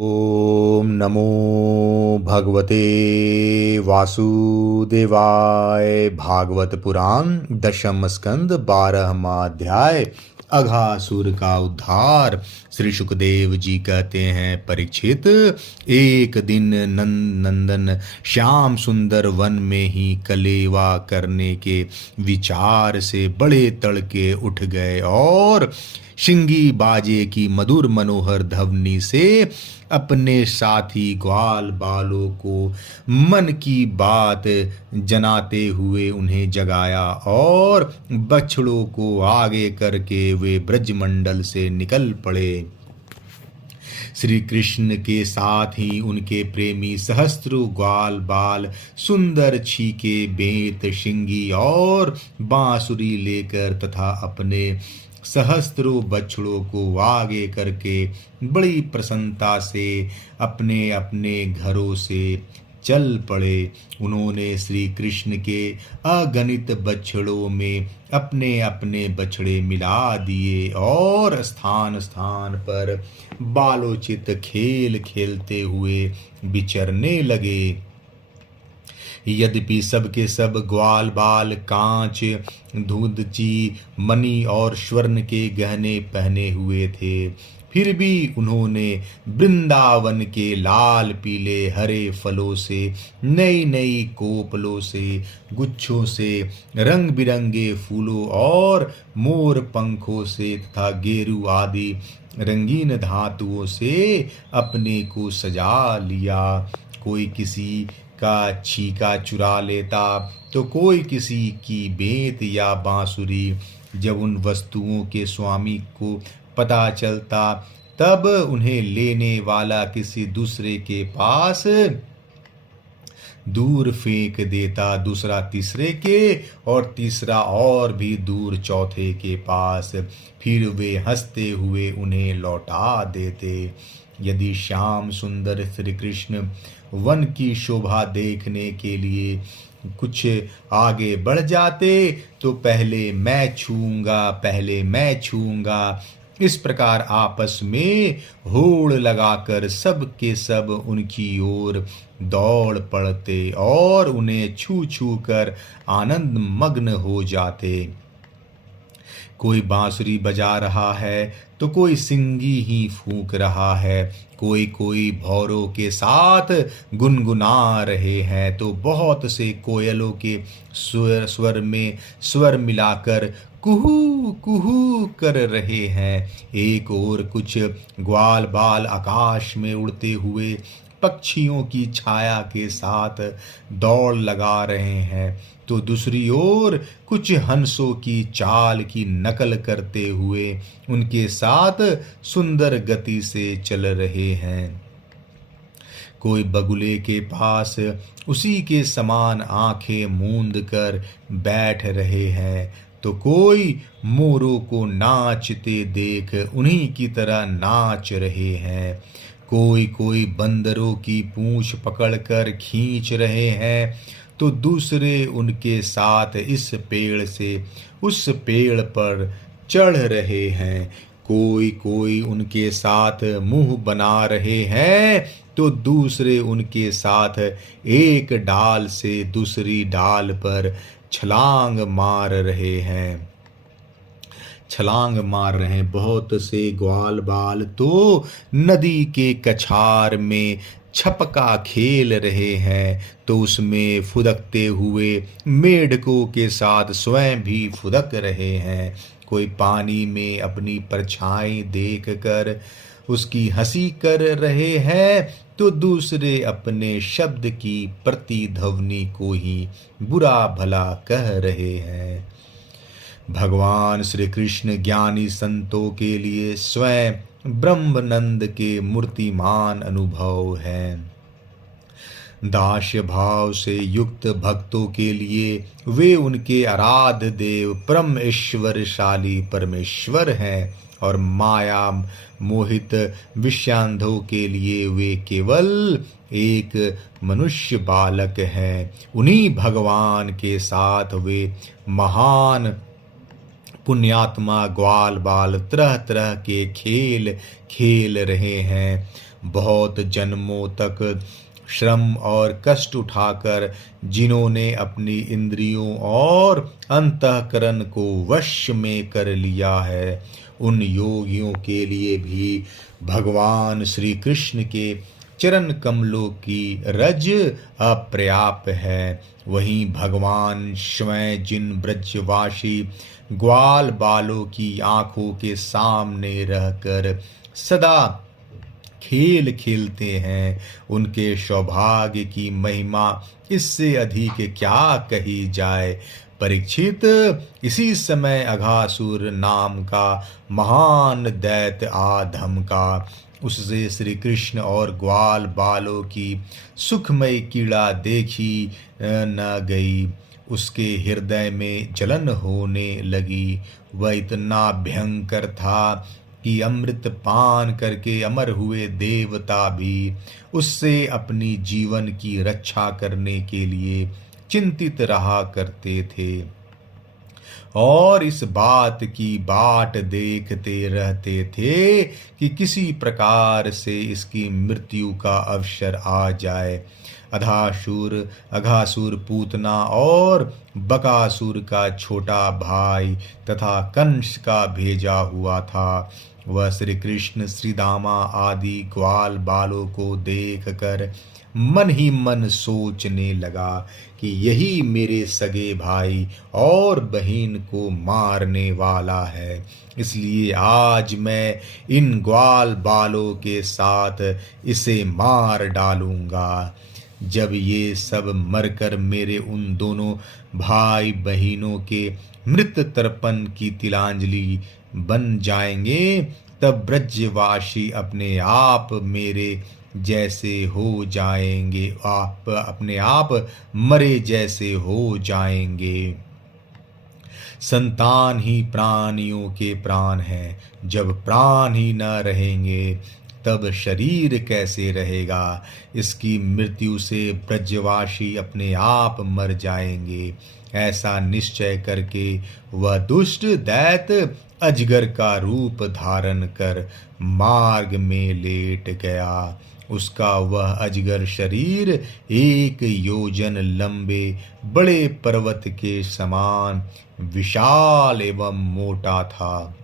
ओम नमो भगवते वासुदेवाय। भागवत पुराण दशम स्कंद 12वां अध्याय अघासुर का उद्धार। श्री सुखदेव जी कहते हैं, परीक्षित, एक दिन नंदन श्याम सुंदर वन में ही कलेवा करने के विचार से बड़े तड़के उठ गए और शिंगी बाजे की मधुर मनोहर ध्वनि से अपने साथी ग्वाल बालों को मन की बात जनाते हुए उन्हें जगाया और बछड़ों को आगे करके वे ब्रजमंडल से निकल पड़े। श्री कृष्ण के साथ ही उनके प्रेमी सहस्त्रों ग्वाल बाल सुंदर छीके बेत शिंगी और बांसुरी लेकर तथा अपने सहस्त्रों बछड़ों को आगे करके बड़ी प्रसन्नता से अपने अपने घरों से चल पड़े। उन्होंने श्री कृष्ण के अगणित बछड़ों में अपने अपने बछड़े मिला दिए और स्थान स्थान पर बालोचित खेल खेलते हुए विचरने लगे। यद्यपि सब के सब ग्वाल बाल कांच, धूदची, मणि और स्वर्ण के गहने पहने हुए थे, फिर भी उन्होंने वृंदावन के लाल पीले हरे फलों से, नई नई कोपलों से, गुच्छों से, रंग बिरंगे फूलों और मोर पंखों से तथा गेरू आदि रंगीन धातुओं से अपने को सजा लिया। कोई किसी का छीका चुरा लेता तो कोई किसी की बेंत या बांसुरी। जब उन वस्तुओं के स्वामी को पता चलता तब उन्हें लेने वाला किसी दूसरे के पास दूर फेंक देता, दूसरा तीसरे के और तीसरा और भी दूर चौथे के पास। फिर वे हंसते हुए उन्हें लौटा देते। यदि श्याम सुंदर श्री कृष्ण वन की शोभा देखने के लिए कुछ आगे बढ़ जाते तो पहले मैं छूऊंगा, पहले मैं छूऊंगा, इस प्रकार आपस में होड़ लगाकर सब के सब उनकी ओर दौड़ पड़ते और उन्हें छू छू कर आनंद मग्न हो जाते। कोई बांसुरी बजा रहा है तो कोई सिंगी ही फूंक रहा है, कोई कोई भौरों के साथ गुनगुना रहे हैं तो बहुत से कोयलों के स्वर में स्वर मिलाकर कुहू कुहू कर रहे हैं। एक और कुछ ग्वाल बाल आकाश में उड़ते हुए पक्षियों की छाया के साथ दौड़ लगा रहे हैं तो दूसरी ओर कुछ हंसों की चाल की नकल करते हुए उनके साथ सुंदर गति से चल रहे हैं। कोई बगुले के पास उसी के समान आंखें मूंद कर बैठ रहे हैं तो कोई मोरों को नाचते देख उन्हीं की तरह नाच रहे हैं। कोई कोई बंदरों की पूंछ पकड़कर खींच रहे हैं तो दूसरे उनके साथ इस पेड़ से उस पेड़ पर चढ़ रहे हैं। कोई कोई उनके साथ मुंह बना रहे हैं तो दूसरे उनके साथ एक डाल से दूसरी डाल पर छलांग मार रहे हैं। बहुत से ग्वाल बाल तो नदी के कछार में छपका खेल रहे हैं तो उसमें फुदकते हुए मेढकों के साथ स्वयं भी फुदक रहे हैं। कोई पानी में अपनी परछाई देखकर उसकी हंसी कर रहे हैं तो दूसरे अपने शब्द की प्रतिध्वनि को ही बुरा भला कह रहे हैं। भगवान श्री कृष्ण ज्ञानी संतों के लिए स्वयं ब्रह्मानंद के मूर्तिमान अनुभव हैं। दास्य भाव से युक्त भक्तों के लिए वे उनके आराध्य देव परम ऐश्वर्यशाली परमेश्वर हैं और माया मोहित विषयांधों के लिए वे केवल एक मनुष्य बालक हैं। उन्हीं भगवान के साथ वे महान पुण्यात्मा ग्वाल बाल तरह तरह के खेल खेल रहे हैं। बहुत जन्मों तक श्रम और कष्ट उठाकर जिन्होंने अपनी इंद्रियों और अंतःकरण को वश में कर लिया है, उन योगियों के लिए भी भगवान श्री कृष्ण के चरण कमलों की रज अपर्याप्त है। वहीं भगवान स्वयं जिन ब्रजवासी ग्वाल बालों की आंखों के सामने रहकर सदा खेल खेलते हैं, उनके सौभाग्य की महिमा इससे अधिक क्या कही जाए। परीक्षित, इसी समय अघासुर नाम का महान दैत्य आ धमका। उससे श्री कृष्ण और ग्वाल बालों की सुखमय कीड़ा देखी न गई। उसके हृदय में जलन होने लगी। वह इतना भयंकर था कि अमृत पान करके अमर हुए देवता भी उससे अपनी जीवन की रक्षा करने के लिए चिंतित रहा करते थे और इस बात की बाट देखते रहते थे कि किसी प्रकार से इसकी मृत्यु का अवसर आ जाए। अघासुर पूतना और बकासुर का छोटा भाई तथा कंस का भेजा हुआ था। वह श्री कृष्ण, श्री दामा आदि ग्वाल बालों को देखकर मन ही मन सोचने लगा कि यही मेरे सगे भाई और बहन को मारने वाला है, इसलिए आज मैं इन ग्वाल बालों के साथ इसे मार डालूंगा। जब ये सब मरकर मेरे उन दोनों भाई बहनों के मृत तर्पण की तिलांजलि बन जाएंगे, तब ब्रजवासी अपने आप मेरे जैसे हो जाएंगे, आप अपने आप मरे जैसे हो जाएंगे। संतान ही प्राणियों के प्राण हैं, जब प्राण ही न रहेंगे तब शरीर कैसे रहेगा। इसकी मृत्यु से ब्रजवासी अपने आप मर जाएंगे। ऐसा निश्चय करके वह दुष्ट दैत्य अजगर का रूप धारण कर मार्ग में लेट गया। उसका वह अजगर शरीर 1 योजन लंबे बड़े पर्वत के समान विशाल एवं मोटा था।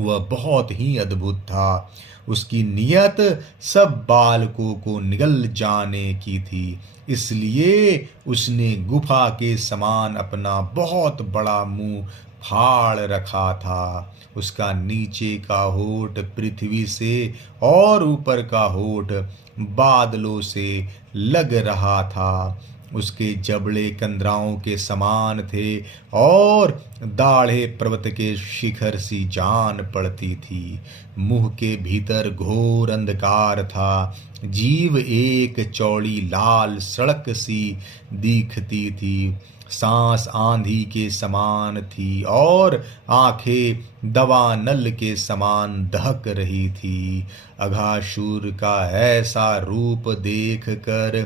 वह बहुत ही अद्भुत था। उसकी नियत सब बालकों को निगल जाने की थी, इसलिए उसने गुफा के समान अपना बहुत बड़ा मुंह फाड़ रखा था। उसका नीचे का होठ पृथ्वी से और ऊपर का होठ बादलों से लग रहा था। उसके जबड़े कंदराओं के समान थे और दाढ़े पर्वत के शिखर सी जान पड़ती थी। मुंह के भीतर घोर अंधकार था। जीभ एक चौड़ी लाल सड़क सी दिखती थी। सांस आंधी के समान थी और आंखें दवा नल के समान दहक रही थी। अघासुर का ऐसा रूप देखकर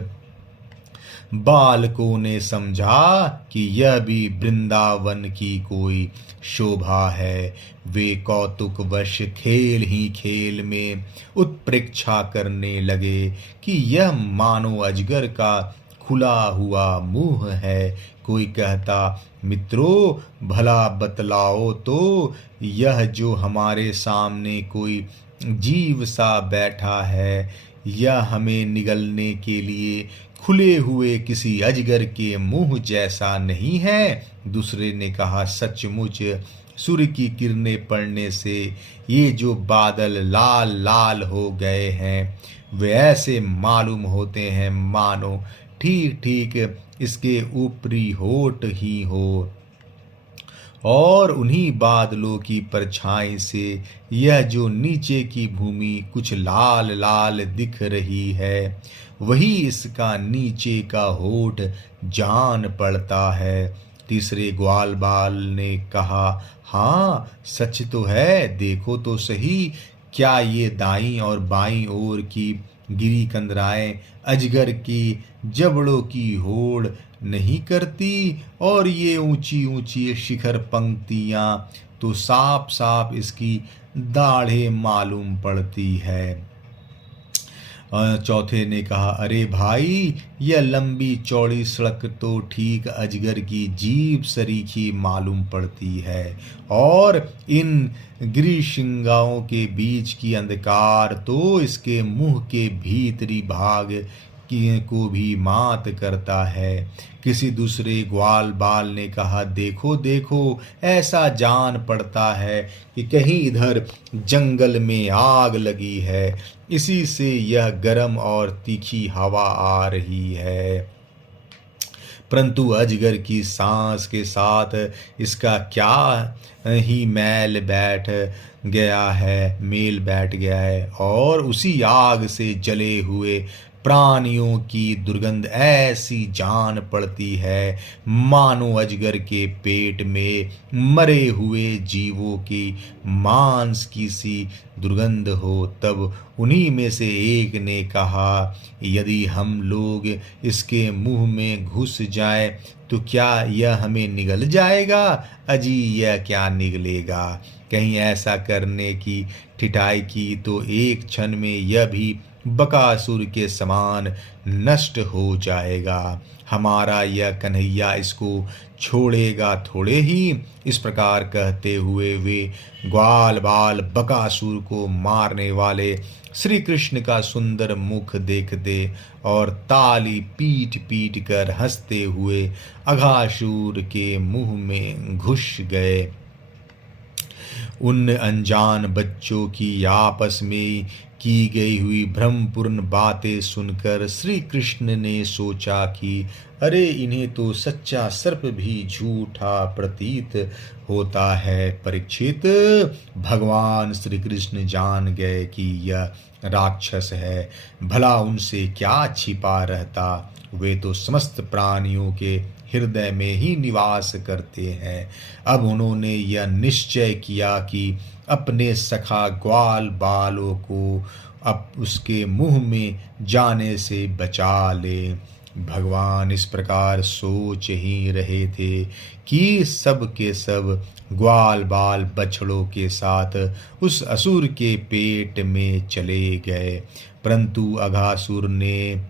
बालकों ने समझा कि यह भी वृंदावन की कोई शोभा है। वे कौतुकवश खेल ही खेल में उत्प्रेक्षा करने लगे कि यह मानो अजगर का खुला हुआ मुंह है। कोई कहता, मित्रों भला बतलाओ तो यह जो हमारे सामने कोई जीव सा बैठा है, यह हमें निगलने के लिए खुले हुए किसी अजगर के मुंह जैसा नहीं है। दूसरे ने कहा, सचमुच सूर्य की किरणें पड़ने से ये जो बादल लाल लाल हो गए हैं, वे ऐसे मालूम होते हैं मानो ठीक ठीक इसके ऊपरी होठ ही हो, और उन्हीं बादलों की परछाई से यह जो नीचे की भूमि कुछ लाल लाल दिख रही है, वही इसका नीचे का होठ जान पड़ता है। तीसरे ग्वाल बाल ने कहा, हाँ सच तो है, देखो तो सही, क्या ये दाईं और बाईं ओर की गिरी कंदराएं अजगर की जबड़ों की होड़ नहीं करती, और ये ऊंची ऊंची शिखर पंक्तियां तो साफ साफ इसकी दाढ़ें मालूम पड़ती है। चौथे ने कहा, अरे भाई, यह लंबी चौड़ी सड़क तो ठीक अजगर की जीभ सरीखी मालूम पड़ती है, और इन गिरिशृंगाओं के बीच की अंधकार तो इसके मुंह के भीतरी भाग को भी मात करता है। किसी दूसरे ग्वाल बाल ने कहा, देखो देखो, ऐसा जान पड़ता है कि कहीं इधर जंगल में आग लगी है, इसी से यह गर्म और तीखी हवा आ रही है। परंतु अजगर की सांस के साथ इसका क्या ही मेल बैठ गया है, और उसी आग से जले हुए प्राणियों की दुर्गंध ऐसी जान पड़ती है मानो अजगर के पेट में मरे हुए जीवों की मांस की सी दुर्गंध हो। तब उन्हीं में से एक ने कहा, यदि हम लोग इसके मुंह में घुस जाएं तो क्या यह हमें निगल जाएगा? अजी, यह क्या निगलेगा? कहीं ऐसा करने की ठिठाई की तो एक क्षण में यह भी बकासुर के समान नष्ट हो जाएगा। हमारा यह कन्हैया इसको छोड़ेगा थोड़े ही। इस प्रकार कहते हुए वे ग्वाल बाल बकासुर को मारने वाले श्री कृष्ण का सुंदर मुख देखते और ताली पीट पीट कर हंसते हुए अघासुर के मुंह में घुस गए। उन अनजान बच्चों की आपस में की गई हुई भ्रमपूर्ण बातें सुनकर श्री कृष्ण ने सोचा कि अरे, इन्हें तो सच्चा सर्प भी झूठा प्रतीत होता है। परीक्षित, भगवान श्री कृष्ण जान गए कि यह राक्षस है, भला उनसे क्या छिपा रहता। वे तो समस्त प्राणियों के हृदय में ही निवास करते हैं। अब उन्होंने यह निश्चय किया कि अपने सखा ग्वाल बालों को अब उसके मुंह में जाने से बचा ले। भगवान इस प्रकार सोच ही रहे थे कि सब के सब ग्वाल बाल बछड़ों के साथ उस असुर के पेट में चले गए, परंतु अघासुर ने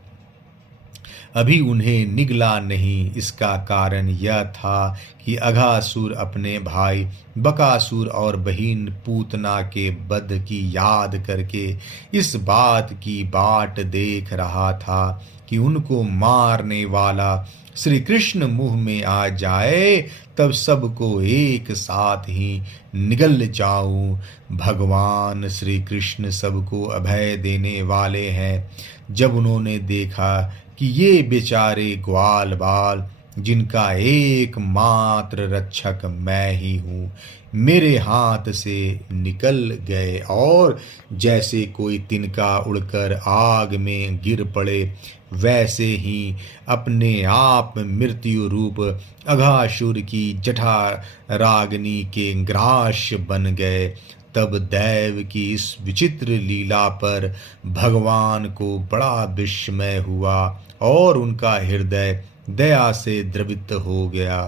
अभी उन्हें निगला नहीं। इसका कारण यह था कि अघासुर अपने भाई बकासुर और बहिन पूतना के वध की याद करके इस बात की बाट देख रहा था कि उनको मारने वाला श्री कृष्ण मुंह में आ जाए, तब सबको एक साथ ही निगल जाऊं। भगवान श्री कृष्ण सबको अभय देने वाले हैं। जब उन्होंने देखा कि ये बेचारे ग्वाल बाल, जिनका एकमात्र रक्षक मैं ही हूँ, मेरे हाथ से निकल गए और जैसे कोई तिनका उड़कर आग में गिर पड़े, वैसे ही अपने आप मृत्यु रूप अघासुर की जठा रागनी के ग्रास बन गए। तब दैव की इस विचित्र लीला पर भगवान को बड़ा विस्मय हुआ और उनका हृदय दया से द्रवित हो गया।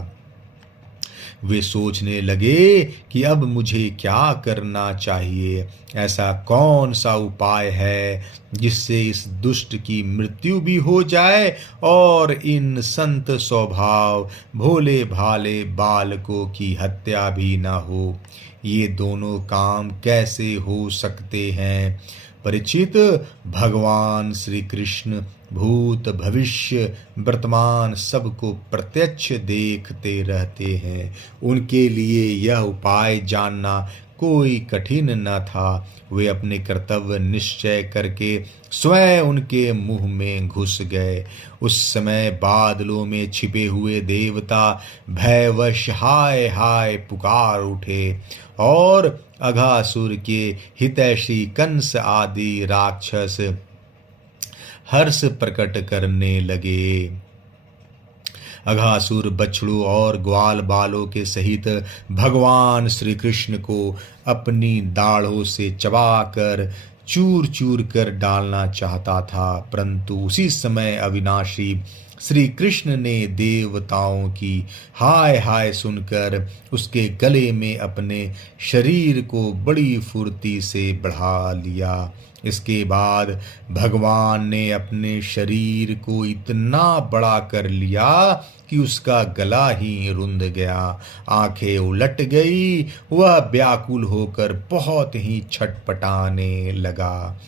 वे सोचने लगे कि अब मुझे क्या करना चाहिए। ऐसा कौन सा उपाय है जिससे इस दुष्ट की मृत्यु भी हो जाए और इन संत स्वभाव भोले भाले बालकों की हत्या भी न हो। ये दोनों काम कैसे हो सकते हैं? परीक्षित, भगवान श्री कृष्ण भूत भविष्य वर्तमान सबको प्रत्यक्ष देखते रहते हैं। उनके लिए यह उपाय जानना कोई कठिन न था। वे अपने कर्तव्य निश्चय करके स्वयं उनके मुंह में घुस गए। उस समय बादलों में छिपे हुए देवता भयवश हाय हाय पुकार उठे और अघासुर के हितैषी कंस आदि राक्षस हर्ष प्रकट करने लगे। अघासुर बछड़ों और ग्वाल बालों के सहित भगवान श्री कृष्ण को अपनी दाढ़ों से चबाकर चूर चूर कर डालना चाहता था, परंतु उसी समय अविनाशी श्री कृष्ण ने देवताओं की हाय हाय सुनकर उसके गले में अपने शरीर को बड़ी फुर्ती से बढ़ा लिया इसके बाद भगवान ने अपने शरीर को इतना बड़ा कर लिया कि उसका गला ही रुंध गया, आंखें उलट गई, वह व्याकुल होकर बहुत ही छटपटाने लगा।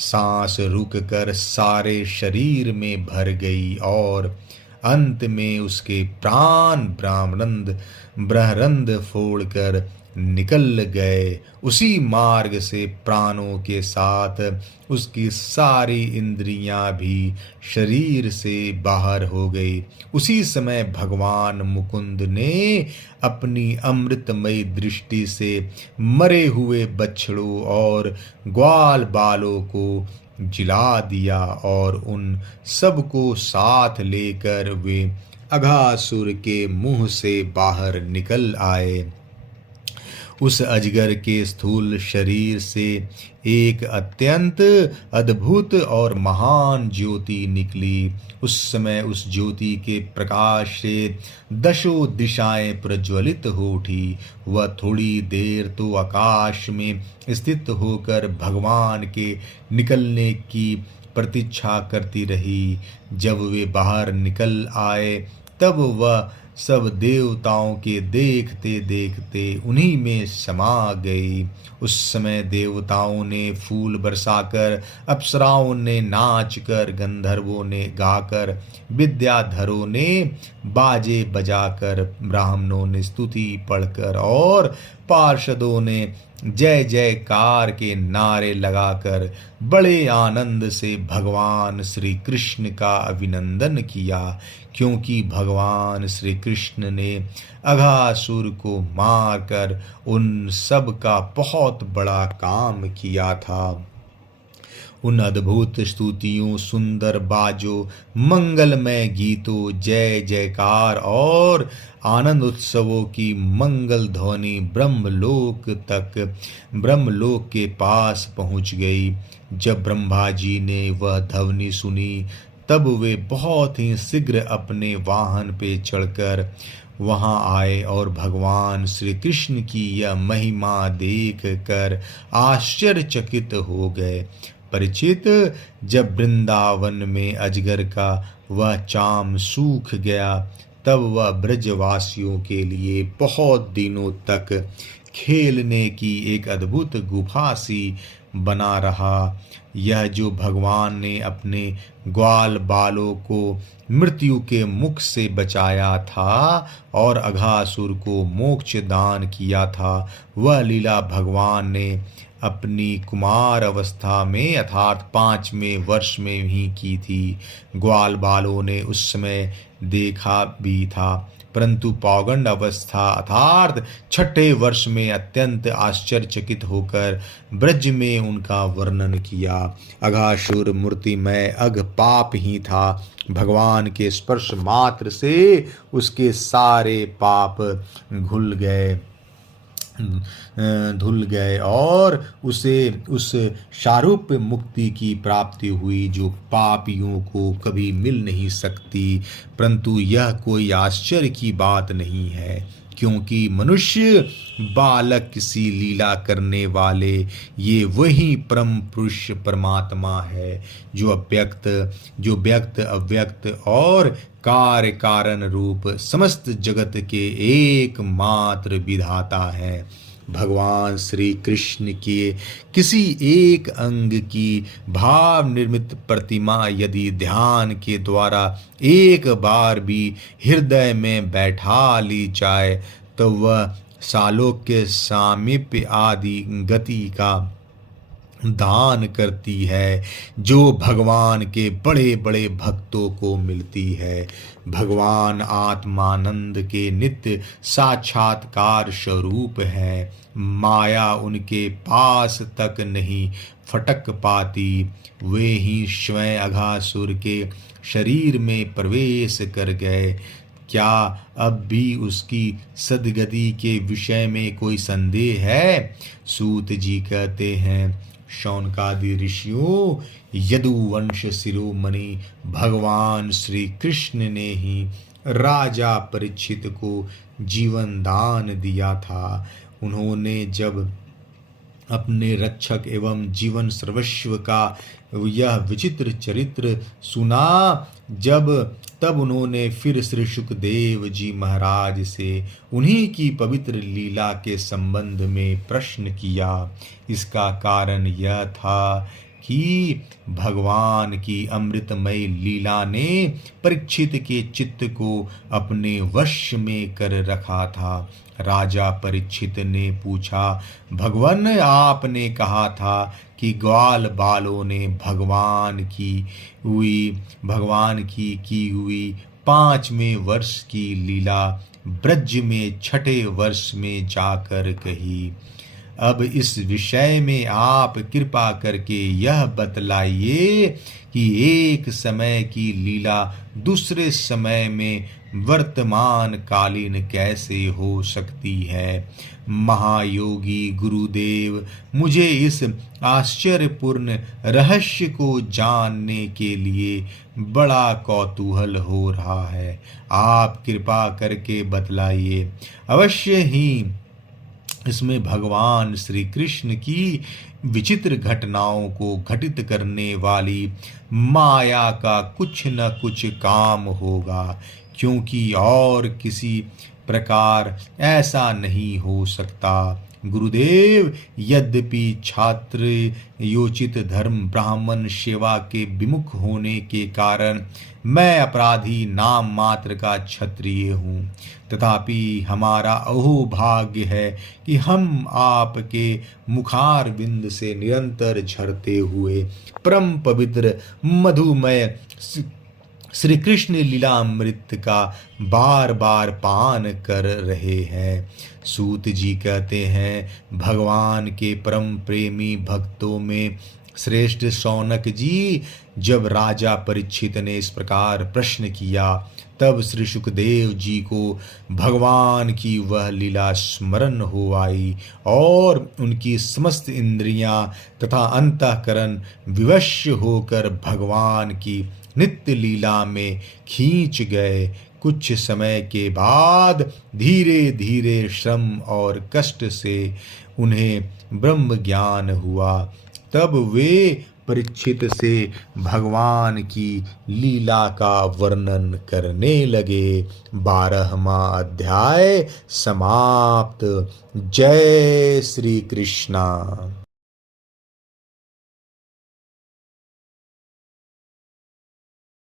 सांस रुक कर सारे शरीर में भर गई और अंत में उसके प्राण ब्रह्मरंध्र फोड़कर निकल गए। उसी मार्ग से प्राणों के साथ उसकी सारी इंद्रियां भी शरीर से बाहर हो गई। उसी समय भगवान मुकुंद ने अपनी अमृतमयी दृष्टि से मरे हुए बछड़ों और ग्वाल बालों को जिला दिया और उन सबको साथ लेकर वे अघासुर के मुंह से बाहर निकल आए। उस अजगर के स्थूल शरीर से एक अत्यंत अद्भुत और महान ज्योति निकली। उस समय उस ज्योति के प्रकाश से दशों दिशाएं प्रज्वलित हो उठी। वह थोड़ी देर तो आकाश में स्थित होकर भगवान के निकलने की प्रतीक्षा करती रही। जब वे बाहर निकल आए तब वह सब देवताओं के देखते देखते उन्हीं में समा गई। उस समय देवताओं ने फूल बरसाकर, अप्सराओं ने नाचकर, गंधर्वों ने गाकर, विद्याधरों ने बाजे बजाकर, ब्राह्मणों ने स्तुति पढ़कर और पार्षदों ने जय जयकार के नारे लगाकर बड़े आनंद से भगवान श्री कृष्ण का अभिनंदन किया, क्योंकि भगवान श्री कृष्ण ने अघासुर को मारकर उन सब का बहुत बड़ा काम किया था। उन अद्भुत स्तुतियों, सुंदर बाजों, मंगलमय गीतों, जय जयकार और आनंद उत्सवों की मंगल ध्वनि ब्रह्मलोक के पास पहुंच गई। जब ब्रह्मा जी ने वह ध्वनि सुनी तब वे बहुत ही शीघ्र अपने वाहन पे चढ़कर वहां आए और भगवान श्री कृष्ण की यह महिमा देख कर आश्चर्यचकित हो गए। परिचित, जब वृंदावन में अजगर का वह चाम सूख गया तब वह ब्रजवासियों के लिए बहुत दिनों तक खेलने की एक अद्भुत गुफा सी बना रहा। यह जो भगवान ने अपने ग्वाल बालों को मृत्यु के मुख से बचाया था और अघासुर को मोक्ष दान किया था, वह लीला भगवान ने अपनी कुमार अवस्था में अर्थात 5वें वर्ष में ही की थी। ग्वाल बालों ने उस समय देखा भी था, परंतु पौगंड अवस्था अर्थात 6ठे वर्ष में अत्यंत आश्चर्यचकित होकर ब्रज में उनका वर्णन किया। अघासुर मूर्तिमय अघ पाप ही था। भगवान के स्पर्श मात्र से उसके सारे पाप धुल गए और उसे उस शारूप्य मुक्ति की प्राप्ति हुई जो पापियों को कभी मिल नहीं सकती। परंतु यह कोई आश्चर्य की बात नहीं है, क्योंकि मनुष्य बालक सी लीला करने वाले ये वही परम पुरुष परमात्मा है जो व्यक्त अव्यक्त और कार्य कारण रूप समस्त जगत के एकमात्र विधाता है। भगवान श्री कृष्ण के किसी एक अंग की भाव निर्मित प्रतिमा यदि ध्यान के द्वारा एक बार भी हृदय में बैठा ली जाए तो वह सालोक्य, सामीप्य आदि गति का दान करती है जो भगवान के बड़े बड़े भक्तों को मिलती है। भगवान आत्मानंद के नित्य साक्षात्कार स्वरूप है। माया उनके पास तक नहीं फटक पाती। वे ही स्वयं अघासुर के शरीर में प्रवेश कर गए। क्या अब भी उसकी सद्गति के विषय में कोई संदेह है? सूत जी कहते हैं, शौनकादि ऋषियों, यदुवंश शिरोमणि भगवान श्री कृष्ण ने ही राजा परीक्षित को जीवन दान दिया था। उन्होंने जब अपने रक्षक एवं जीवन सर्वस्व का यह विचित्र चरित्र सुना जब तब उन्होंने फिर श्री सुखदेव जी महाराज से उन्हीं की पवित्र लीला के संबंध में प्रश्न किया। इसका कारण यह था कि भगवान की अमृतमय लीला ने परीक्षित के चित्त को अपने वश में कर रखा था। राजा परीक्षित ने पूछा, भगवान आपने कहा था कि ग्वाल बालों ने भगवान की हुई 5वें वर्ष की लीला ब्रज में 6ठे वर्ष में जाकर कही। अब इस विषय में आप कृपा करके यह बतलाइए कि एक समय की लीला दूसरे समय में वर्तमान कालीन कैसे हो सकती है। महायोगी गुरुदेव, मुझे इस आश्चर्यपूर्ण रहस्य को जानने के लिए बड़ा कौतूहल हो रहा है। आप कृपा करके बतलाइए। अवश्य ही इसमें भगवान श्री कृष्ण की विचित्र घटनाओं को घटित करने वाली माया का कुछ न कुछ काम होगा, क्योंकि और किसी प्रकार ऐसा नहीं हो सकता। गुरुदेव, यद्यपि छात्र योचित धर्म ब्राह्मण सेवा के विमुख होने के कारण मैं अपराधी नाम मात्र का क्षत्रिय हूँ, तथापि हमारा अहोभाग्य है कि हम आपके मुखारविंद से निरंतर झरते हुए परम पवित्र मधुमय श्री कृष्ण लीलामृत का बार बार पान कर रहे हैं। सूत जी कहते हैं, भगवान के परम प्रेमी भक्तों में श्रेष्ठ शौनक जी, जब राजा परीक्षित ने इस प्रकार प्रश्न किया तब श्री सुखदेव जी को भगवान की वह लीला स्मरण हो आई और उनकी समस्त इंद्रियां तथा अंतःकरण विवश होकर भगवान की नित्य लीला में खींच गए। कुछ समय के बाद धीरे धीरे श्रम और कष्ट से उन्हें ब्रह्म ज्ञान हुआ। तब वे परीक्षित से भगवान की लीला का वर्णन करने लगे। 12वां अध्याय समाप्त। जय श्री कृष्णा।